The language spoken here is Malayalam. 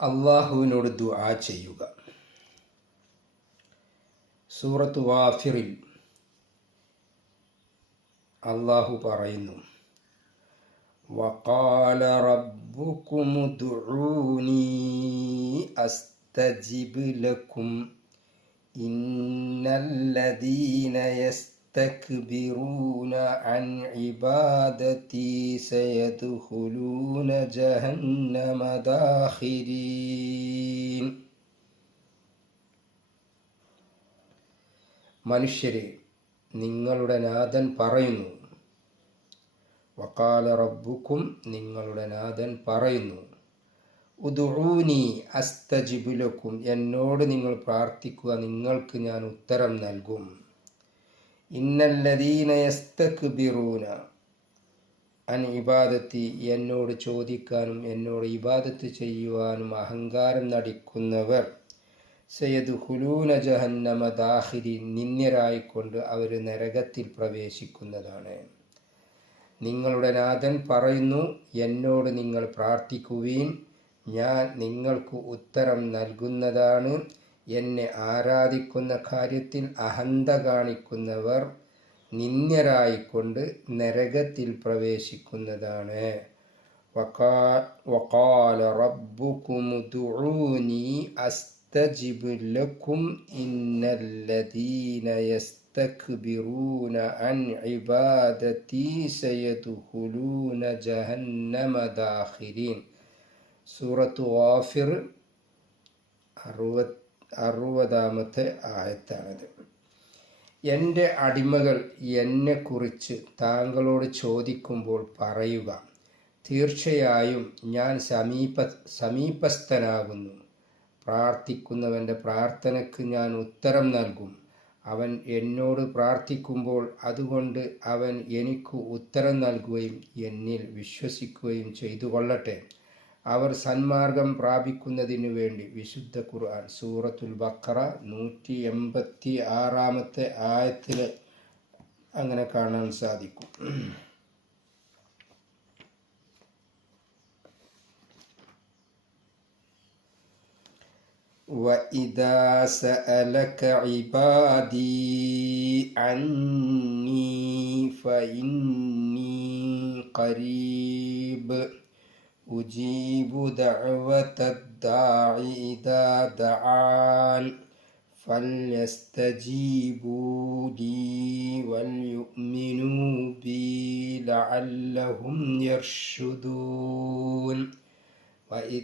അള്ളാഹുവിനോട് ദുആ ചെയ്യുക. സൂറത്ത് ഗാഫിറിൽ അള്ളാഹു പറയുന്നു, വഖാല റബ്ബുകും ഉദ്ഊനി അസ്തജിബ് ലക്കും ഇന്നല്ലദീന യസ്തക്ബിറൂന അൻ ഇബാദതി സയദ്ഖുലൂന ജഹന്നമ ദാഖിരീൻ. മനുഷ്യരെ, നിങ്ങളുടെ നാഥൻ പറയുന്നു, വഖാല റബ്ബുക്കും, നിങ്ങളുടെ നാഥൻ പറയുന്നു, ഉദ്ഊനി അസ്തജിബ് ലക്കും, എന്നോട് നിങ്ങൾ പ്രാർത്ഥിക്കുക, നിങ്ങൾക്ക് ഞാൻ ഉത്തരം നൽകും. ഇന്നല്ലദീന യസ്തക്ബിറൂന അൻ ഇബാദത്തി, എന്നോട് ചോദിക്കാനും എന്നോട് ഇബാദത്ത് ചെയ്യുവാനും അഹങ്കാരം നടിക്കുന്നവർ സയദ്ഖുലൂന ജഹന്നമ ദാഖിരീൻ, നിന്ദ്യരായിക്കൊണ്ട് അവർ നരകത്തിൽ പ്രവേശിക്കുന്നതാണ്. നിങ്ങളുടെ നാഥൻ പറയുന്നു, എന്നോട് നിങ്ങൾ പ്രാർത്ഥിക്കുവീൻ, ഞാൻ നിങ്ങൾക്ക് ഉത്തരം നൽകുന്നതാണ്. എന്നെ ആരാധിക്കുന്ന കാര്യത്തിൽ അഹന്ത കാണിക്കുന്നവർ നിന്ദ്യരായിക്കൊണ്ട് നരകത്തിൽ പ്രവേശിക്കുന്നതാണ്. വഖാല റബ്ബുകും ഉദ്ഊനി അസ്തജിബ് ലക്കും ഇന്നല്ലദീന യസ്തക്ബിറൂന അൻ ഇബാദതി സയദ്ഖുലൂന ജഹന്നമ ദാഖിരീൻ. സൂറത്ത് ഗാഫിർ 60-ാമത്തെ ആയത്താണത്. എൻ്റെ അടിമകൾ എന്നെക്കുറിച്ച് താങ്കളോട് ചോദിക്കുമ്പോൾ പറയുക, തീർച്ചയായും ഞാൻ സമീപസ്ഥനാകുന്നു. പ്രാർത്ഥിക്കുന്നവൻ്റെ പ്രാർത്ഥനയ്ക്ക് ഞാൻ ഉത്തരം നൽകും. അവൻ എന്നോട് പ്രാർത്ഥിക്കുമ്പോൾ അതുകൊണ്ട് അവൻ എനിക്ക് ഉത്തരം നൽകുകയും എന്നിൽ വിശ്വസിക്കുകയും ചെയ്തു കൊള്ളട്ടെ. അവർ സന്മാർഗം പ്രാപിക്കുന്നതിനു വേണ്ടി. വിശുദ്ധ ഖുർആൻ സൂറത്തുൽ ബഖറ 186-ാമത്തെ ആയത്തിൽ അങ്ങനെ കാണാൻ സാധിക്കും. വഇദാ സഅലക ഇബാദി അന്നി ഫഇന്നി ഖരീബ് ഉജീബു ദഅവതദ്ദാഇ ഇദാ ദഅാൻ ഫൽയസ്തജീബൂ ലീ വൽയുഅ്മിനൂ ബി ലഅല്ലഹും യർഷുദൂൻ.